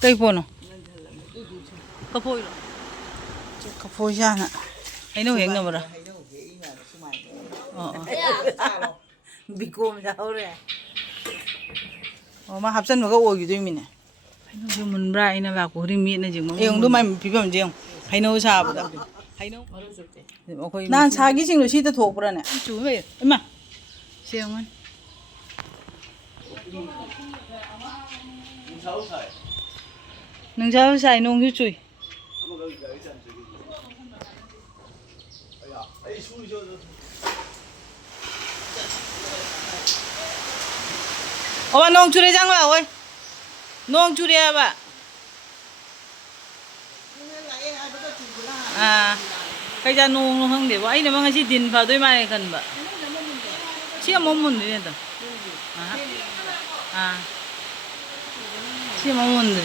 Cây phô nó. Cà phô rồi. Cà phô ra nè. Hay nấu hiện nào mà rồi. Bị côm ra rồi. Mà hấp dẫn nó có ôi cái mình nè. Hay nấu cho mình ra nó vào của riêng miệng này chừng mà. Em đúng mày bị phẩm gì không? Hay nấu sao vậy? Hay nấu. 난 자기식으로 시도 도구라네. 주왜? 엄마. 시영은. 능사우 사이 농규 주의. 엄마 농 주례 장봐 왜? 농 주례 봐. 아. Cái ra nung không để vậy mà chỉ tin vào đôi mai cần vậy chia món mồn đi nè chia món mồn đi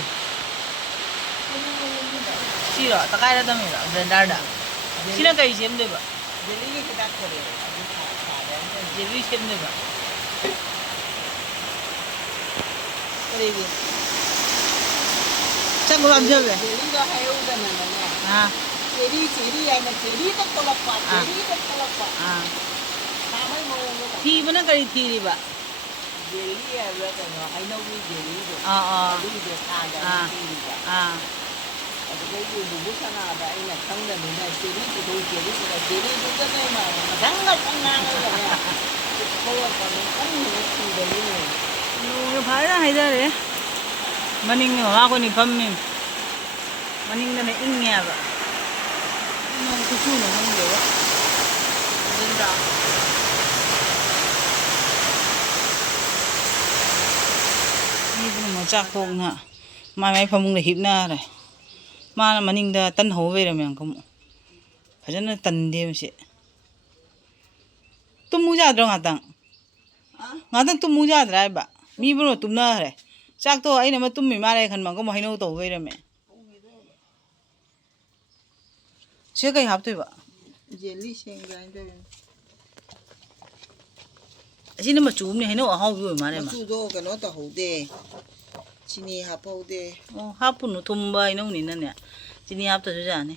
chia rồi ta cái đó tao mình rồi blender đã chia nó cái xem được vậy jelly xem được vậy cái gì chắc có làm chưa vậy jelly này là jelly tất cả là quả jelly tất cả là quả thì nó cái thì đi vậy jelly là cái nó hay nấu cái jelly rồi jelly được ăn cái gì vậy cái gì bún chả nào vậy là không là mình là jelly thì thôi jelly là jelly đúng cái mà rắn nó không ngang rồi nè bây giờ còn không nhiều thì đấy rồi nó phải là hay ra đấy mình mà vào cái này phẩm mình là này in nghe vậy nó cứ chui nó không được á, đến đó. Đi bên mà chắc không hả? Mai phòng để hiệp na rồi, mà là mình đã tân hậu về rồi mình không, phải cho nó tân đi mà chị. Tụm mua ra đâu ngã tăng tụm mua ra rồi bà, mi bên mà tụm na rồi, chắc thôi ấy là mà tụm mình mà đây khăn mà có mà hay nấu tổ về rồi mẹ. Chưa cái hấp thôi vậy. Jelly xem cái đây. Chỉ nếu mà chú này hay nó ở hậu rồi mà đây mà. Chú đó cái nó tao hậu đê. Chini hấp hậu đê. Hấp nó thùng bay nó nín nè. Chini hấp tao cho ra nè.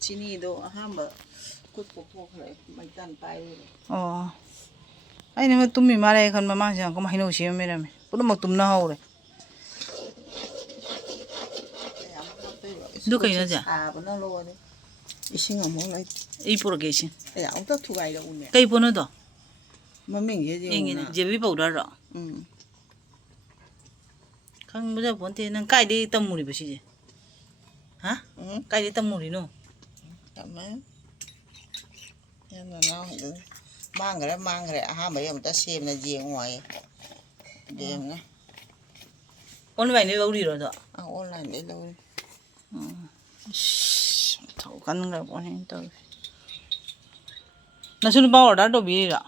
Chini đó hấp mà cút bốc lại mấy tan tay rồi. Ai nếu mà tụm mình mà đây khăn mà mang sang có mà hay nấu xem mấy đây mày. Bữa mà tụm nó hậu rồi. Được cái nó chả. Bữa nó lâu đấy. 이싱 안 먹나? 이 보러 계신. 야, 아무튼 두가 이러 오네. cái 보는 더. 뭐 명예지. 이게 제비 보더라. 강 뭐자 본테는 cái đi tâm mùi bữa gì? Hả? Cái đi tâm mùi nó. Tắm em là nó mang cái đấy ha mấy ông ta xem là gì ngoài. Đêm nữa. Online đi đâu đi rồi đó? Online đi đâu đi. Thấu cắn cái bọn này tôi. Nó xin bao order đâu bị rồi.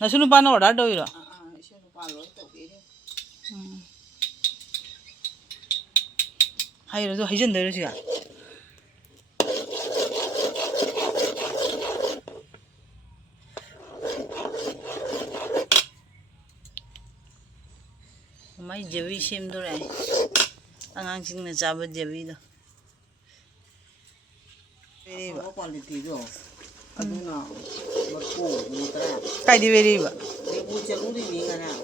Nó xin bao order đâu rồi. Hay rồi hay dân đấy rồi chứ à. Mấy jelly xem thôi này. Anh ăn xin là chả bao jelly đâu. Có quality rồi. Aduna magko mutra. Cái đi về đi vậy. Để mua chả uống đi miếng nào.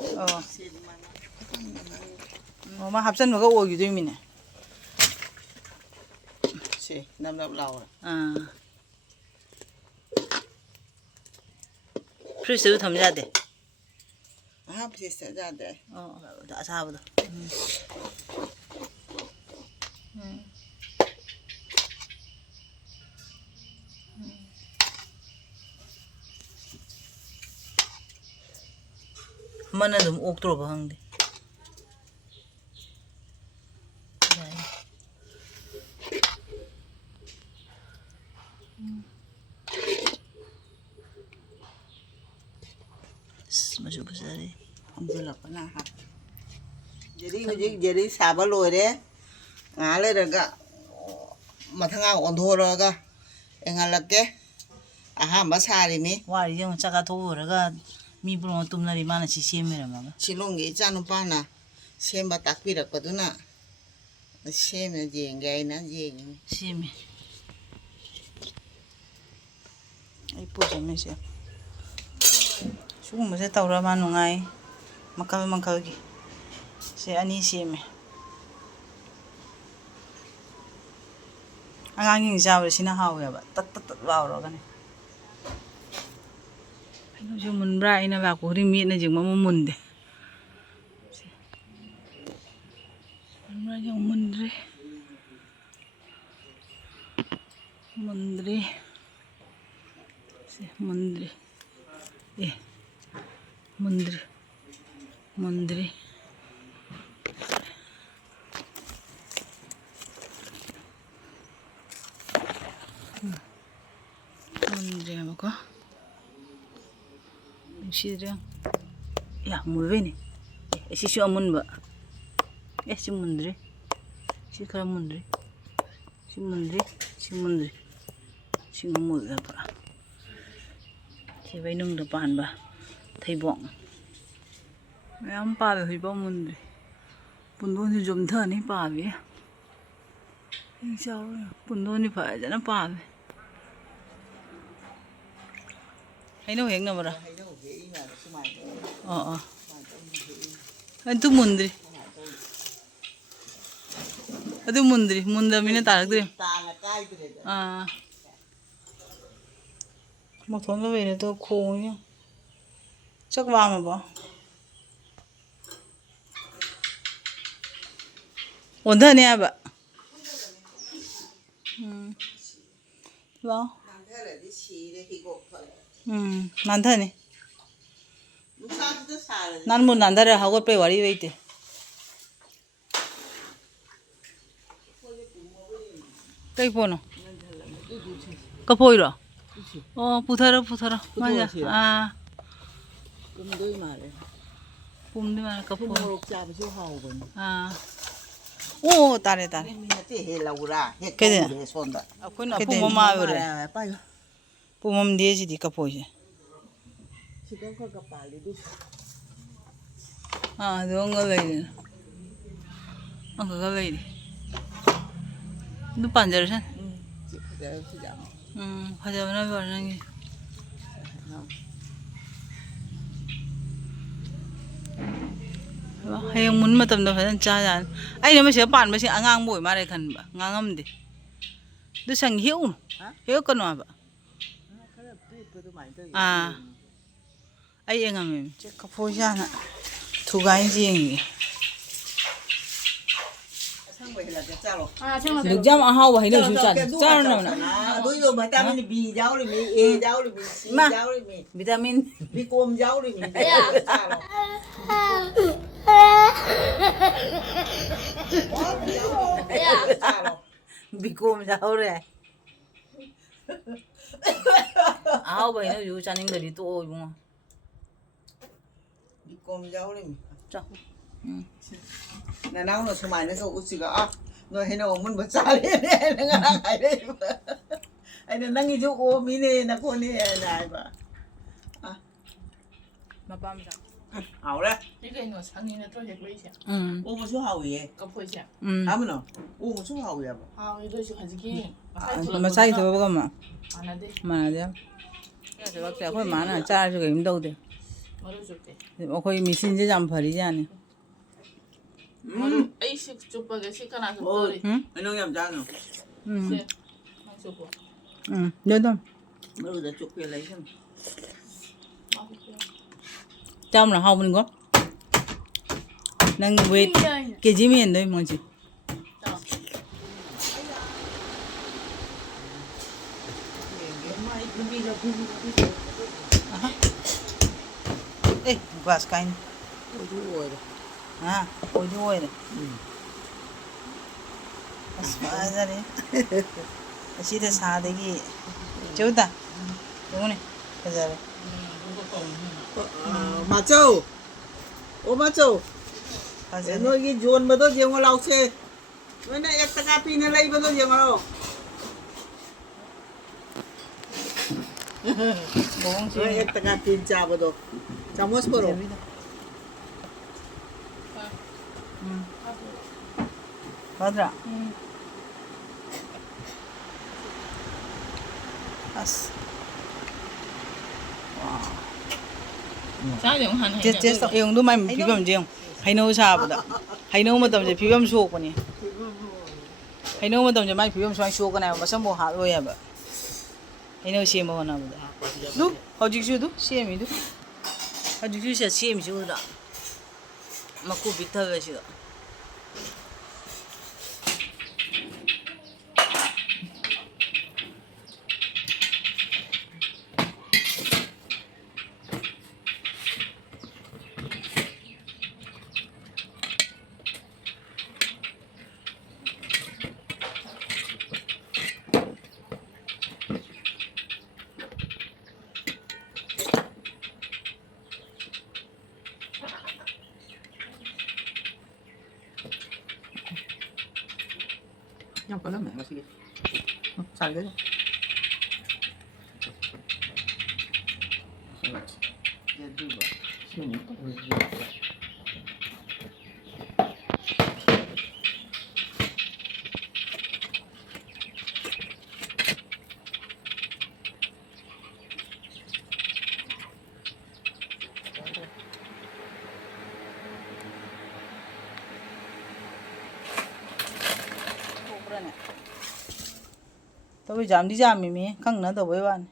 Mà hấp dẫn nó có ôi cái mình này. Chị, năm lâu rồi. Freezer thầm ra đấy. Freezer ra đấy. Đã sao rồi. Mana dum oktor bahang de. Masuk besar ni. Ambil apa nak? Jadi sabar loh deh. Ngalai dah matanga onthor ga. Engalak ke. Aha basari ni. Wari jeng cakap thor ga. Mi belum tum nari mana si siam mereka. Silong ge janu pana. Siam batak pirak kaduna. ꯁꯦꯝꯅ ꯌꯦꯡꯒꯦ ꯑꯩꯅ ꯌꯦꯡꯉꯤ ꯁꯦꯝꯃꯦ ꯑꯩ ꯄꯨꯖꯃꯤꯁꯦ ꯁꯤꯒꯨꯝꯕꯁꯦ ꯇꯧꯔ ꯃꯥ ꯅꯨꯡꯉꯥꯏ ꯃꯈꯜ ꯃꯈꯜꯒꯤ ꯁꯦ ꯑꯅꯤ ꯁꯦꯝꯃꯦ ꯑꯉꯥꯡꯁꯤꯡ ꯆꯥꯕꯗ ꯁꯤꯅ ꯍꯥꯎꯋꯦꯕ ꯇꯠ ꯇꯠ ꯇꯠ ꯂꯥꯎꯔꯒꯅꯦ ꯍꯩꯅꯧꯁꯨ ꯃꯨꯟꯕ꯭ꯔꯥ ꯑꯩꯅ ꯂꯥꯛꯄ ꯈꯨꯗꯤꯡ ꯃꯤꯠꯅ ꯌꯦꯡꯕ ꯑꯃ ꯃꯨꯟꯗꯦ ꯃꯨꯟꯕ꯭ꯔꯥ ꯌꯦꯡꯉꯨ ꯃꯨꯟꯗ꯭ꯔꯤ ꯃꯨꯟꯗ꯭ꯔꯤ ꯁꯦ ꯃꯨꯟꯗ꯭ꯔꯤ ꯑꯦ ꯃꯨꯟꯗ꯭ꯔꯤ ꯃꯨꯟꯗ꯭ꯔꯤ ꯃꯨꯟꯗ꯭ꯔꯦꯕꯀꯣ ꯅꯨꯡꯁꯤꯗ꯭ꯔꯦ ꯌꯥ ꯃꯨꯜꯂꯣꯏꯅꯦ ꯁꯤꯁꯨ ꯑꯃꯨꯟꯕ ꯁꯤ ꯃꯨꯟꯗ꯭ꯔꯤ ꯁꯤ ꯈꯔ ꯃꯨꯟꯗ꯭ꯔꯤ ꯁꯤ ꯃꯨꯟꯗ꯭ꯔꯤ ꯁꯤ ꯃꯨꯟꯗ꯭ꯔꯤ ꯁꯤꯡ ꯃꯨꯜꯂꯕ ꯁꯤ ꯕꯩꯅꯨꯡꯗ ꯄꯥꯟꯕ ꯊꯩꯕꯣꯡ ꯃꯌꯥꯝ ꯄꯥꯜꯂꯦ ꯍꯧꯖꯤꯛꯐꯥꯎ ꯃꯨꯟꯗ꯭ꯔꯤ ꯄꯨꯟꯗꯣꯟꯁꯨ ꯌꯣꯝꯊꯅꯤ ꯄꯥꯜꯂꯤ ꯄꯨꯟꯗꯣꯟꯗꯤ ꯐꯖꯅ ꯄꯥꯜꯂꯦ ꯍꯩꯅꯧ ꯍꯦꯛꯅꯕ꯭ꯔꯥ ꯍꯩꯅꯧ ꯍꯦꯛꯏꯉꯥꯏꯗ ꯁꯨꯃꯥꯏꯅ ꯑꯣ ꯑꯗꯨ ꯃꯨꯟꯗ꯭ꯔꯤ ꯑꯗꯨ ꯃꯨꯟꯗ꯭ꯔꯤ ꯃꯨꯟꯗꯕꯅꯤꯅ ꯇꯥꯔꯛꯇ꯭ꯔꯤ ꯇꯥꯅ ꯀꯥꯏꯗ꯭ꯔꯦꯗ ꯃꯊꯣꯟꯒ ꯂꯩꯔꯦꯗꯣ ꯈꯣꯡꯉꯤ ꯆꯥꯛ ꯂꯥꯝꯃꯕꯣ ꯑꯣꯟꯊꯅꯤ ꯍꯥꯏꯕ ꯂꯥꯛꯑꯣ ꯅꯥꯟꯊꯔꯗꯤ ꯁꯤꯔꯦ ꯍꯤꯒꯣꯛꯊꯣꯏ ꯅꯥꯟꯊꯅꯤ ꯅꯨꯡꯁꯥꯁꯤꯗ ꯁꯥꯔꯗꯤ ꯅꯥꯟꯕꯨ ꯅꯥꯟꯊꯔ ꯍꯧꯒꯠꯄꯩ ꯋꯥꯔꯤ ꯂꯩꯇꯦ ꯀꯩ ꯄꯣꯠꯅꯣ ꯀꯐꯣꯏꯔꯣ ꯑꯣ ꯄꯨꯊꯔꯣ ꯄꯨꯊꯔꯣ ꯄꯨꯝꯗꯣꯏ ꯃꯥꯜꯂꯦ ꯄꯨꯝꯗꯣꯏ ꯃꯥꯜꯂꯦ ꯊꯨꯝ ꯀꯐꯣꯏ ꯃꯣꯔꯣꯛ ꯆꯥꯕꯁꯨ ꯍꯥꯎꯕꯅꯤ ꯑꯣ ꯇꯥꯔꯦ ꯇꯥꯔꯦ ꯃꯤ ꯅꯠꯇꯦ ꯍꯦꯛꯂꯧꯔꯥ ꯀꯩꯗꯤ ꯍꯦꯛꯎꯔꯦ ꯁꯣꯝꯗ ꯑꯩꯈꯣꯏꯅ ꯑꯄꯨꯝꯕ ꯃꯥꯜꯂꯨꯔꯦ ꯄꯥꯏꯌꯨ ꯄꯨꯝꯃꯝꯗꯦ ꯁꯤꯗꯤ ꯀꯐꯣꯏꯁꯦ ꯁꯤꯗ ꯈꯔ ꯄꯥꯜꯂꯤ ꯑꯗꯨꯁꯨ ꯑꯗꯨ ꯑꯃꯒ ꯂꯩꯔꯤ ꯑꯃꯈꯛꯒ ꯂꯩꯔꯤ ꯑꯗꯨ ꯄꯥꯟꯖꯔꯁꯅꯤ ꯁꯤ ꯐꯖꯔꯁꯨ ꯌꯥꯝ ꯐꯖꯕꯅ ꯐꯔꯦ ꯅꯪꯒꯤ ꯍꯌꯦꯡ ꯃꯨꯟꯕ ꯃꯇꯝꯗ ꯐꯖꯅ ꯆꯥ ꯌꯥꯅꯤ ꯑꯩꯅ ꯃꯁꯤꯗ ꯄꯥꯟꯕꯁꯤ ꯑꯉꯥꯡꯕ ꯑꯣꯏ ꯃꯥꯜꯂꯦ ꯈꯟꯕ ꯉꯥꯡꯉꯝꯗꯦ ꯑꯗꯨ ꯁꯪ ꯍꯦꯛꯎꯅꯨ ꯍꯦꯛꯀꯅꯨ ꯍꯥꯏꯕ ꯈꯔ ꯄꯤꯛꯄ ꯑꯗꯨꯃꯥꯏꯅ ꯇꯧꯋꯤ ꯑꯩ ꯌꯦꯡꯉꯝꯃꯦ ꯀꯐꯣꯏꯁꯦ ꯍꯥꯟꯅ ꯊꯨꯒꯥꯏꯅ ꯌꯦꯡꯉꯤꯒꯦ ꯌꯥꯝ ꯑꯍꯥꯎꯕ ꯍꯩꯅꯧꯁꯨ ꯆꯥꯔꯅꯕꯅ ꯑꯗꯨꯏꯗꯣ ꯚꯤꯇꯥꯃꯤꯟ ꯕꯤ ꯌꯥꯎꯔꯤꯃꯤ ꯑꯦ ꯌꯥꯎꯔꯤꯃꯤ ꯁꯤ ꯌꯥꯎꯔꯤꯃꯤ ꯚꯤꯇꯥꯃꯤꯟ ꯕꯤꯀꯣꯝ ꯌꯥꯎꯔꯤꯃꯤ ꯕꯤꯀꯣꯝ ꯌꯥꯎꯔꯦ ꯑꯍꯥꯎꯕ ꯍꯩꯅꯧꯁꯨ ꯆꯥꯅꯤꯡꯗ꯭ꯔꯗꯤ ꯇꯣꯛꯑꯣ ꯏꯕꯨꯡꯉꯣ ꯕꯤꯀꯣꯝ ꯌꯥꯎꯔꯤꯃꯤ ꯆꯥꯎ ꯅꯅꯥꯎꯅ ꯁꯨꯃꯥꯏꯅꯒ ꯎꯠꯁꯤꯒ ꯅꯣꯏ ꯍꯩꯅꯧ ꯑꯃꯨꯟꯕ ꯆꯥꯔꯦꯅꯦ ꯍꯥꯏꯅ ꯉꯔꯥꯡ ꯍꯥꯏꯔꯛꯏꯕ ꯑꯩꯅ ꯅꯪꯒꯤꯁꯨ ꯑꯣꯝꯃꯤꯅꯦ ꯅꯈꯣꯅꯦ ꯍꯥꯏꯅ ꯍꯥꯏꯕ ꯃꯄꯥ ꯃꯆꯥ ꯍꯥꯎꯔꯦ ꯁꯤ ꯀꯩꯅꯣ ꯁꯪꯉꯤ ꯅꯠꯇ꯭ꯔꯣ ꯍꯦꯛꯂꯛꯏꯁꯦ ꯑꯣꯃꯁꯨ ꯍꯥꯎꯏꯌꯦ ꯀꯐꯣꯏꯁꯦ ꯍꯥꯏꯕꯅꯣ ꯑꯣꯃꯁꯨ ꯍꯥꯎꯏꯌꯦꯕ ꯍꯥꯎꯋꯦ ꯑꯗꯨꯏꯁꯨ ꯍꯧꯖꯤꯛꯀꯤ ꯃꯆꯥꯒꯤ ꯊꯕꯛ ꯑꯃ ꯃꯥꯟꯅꯗꯦ ꯃꯥꯟꯅꯗꯦ ꯑꯩꯈꯣꯏ ꯃꯥꯅ ꯆꯥꯔꯁꯨ ꯀꯩꯝ ꯇꯧꯗꯦ ꯃꯔꯨ ꯆꯨꯞꯇꯦ ꯑꯩꯈꯣꯏ ꯃꯦꯆꯤꯟꯁꯦ ꯌꯥꯝ ꯐꯔꯤꯖꯥꯠꯅꯤ ꯃꯔꯨ ꯑꯩ ꯁꯤ ꯆꯨꯞꯄꯒꯦ ꯁꯤ ꯀꯅꯥ ꯆꯨꯞꯇꯧꯔꯤ ꯍꯩꯅꯧ ꯌꯥꯝ ꯆꯥꯅꯨ ꯁꯦ ꯅꯪ ꯆꯨꯞꯄꯣ ꯑꯗꯨꯝ ꯃꯔꯨꯗ ꯆꯨꯞꯀꯦ ꯂꯩꯁꯅꯨ ꯆꯥꯕꯅ ꯍꯥꯎꯕꯅꯤꯀꯣ ꯅꯪ ꯋꯦꯠ ꯀꯦꯖꯤ ꯑꯃ ꯍꯦꯟꯗꯣꯏ ꯃꯣꯏꯁꯦ ꯒ꯭ꯂꯥꯁ ꯀꯥꯏꯅꯤ ꯑꯣꯏꯁꯨ ꯑꯣꯏꯔꯦ ꯑꯣꯏꯁꯨ ꯑꯣꯏꯔꯦ ꯑꯁ ꯐꯖꯔꯦ ꯑꯁꯤꯗ ꯁꯥꯗꯒꯤ ꯆꯧꯗ ꯌꯦꯡꯉꯨꯅꯦ ꯐꯖꯔꯦ ꯃꯥꯆꯧ ꯑꯣ ꯃꯥꯆꯧ ꯐꯖꯔꯦ ꯅꯣꯏꯒꯤ ꯌꯣꯟꯕꯗꯣ ꯌꯦꯡꯉꯣ ꯂꯥꯎꯁꯦ ꯅꯣꯏꯅ 1 ꯇꯀꯥ ꯄꯤꯅ ꯂꯩꯕꯗꯣ ꯌꯦꯡꯉꯣ ꯅꯣꯏ 1 ꯇꯀꯥ ꯄꯤꯅ ꯆꯥꯕꯗꯣ ꯆꯥꯃꯣꯁ ꯄꯣꯔꯣ 맞아. 아스. sao dùng hành 제 용도 많이 비벼면 돼요. 하이노 사보다. 하이노 뭐도 이제 비벼면 수고니. 하이노 뭐도 이제 많이 비벼면 수고나 무슨 뭐 하로야 봐. 하이노 시에 먹나 보다. 누? 어디주도? 시에미도? 어디주셔 시에미 주다. 막고 비타베시다. Yang có lắm mà sige. Sal cái. Ya dulu. Sini. तो भी जाम दी जामी में कंग ना तो वही बान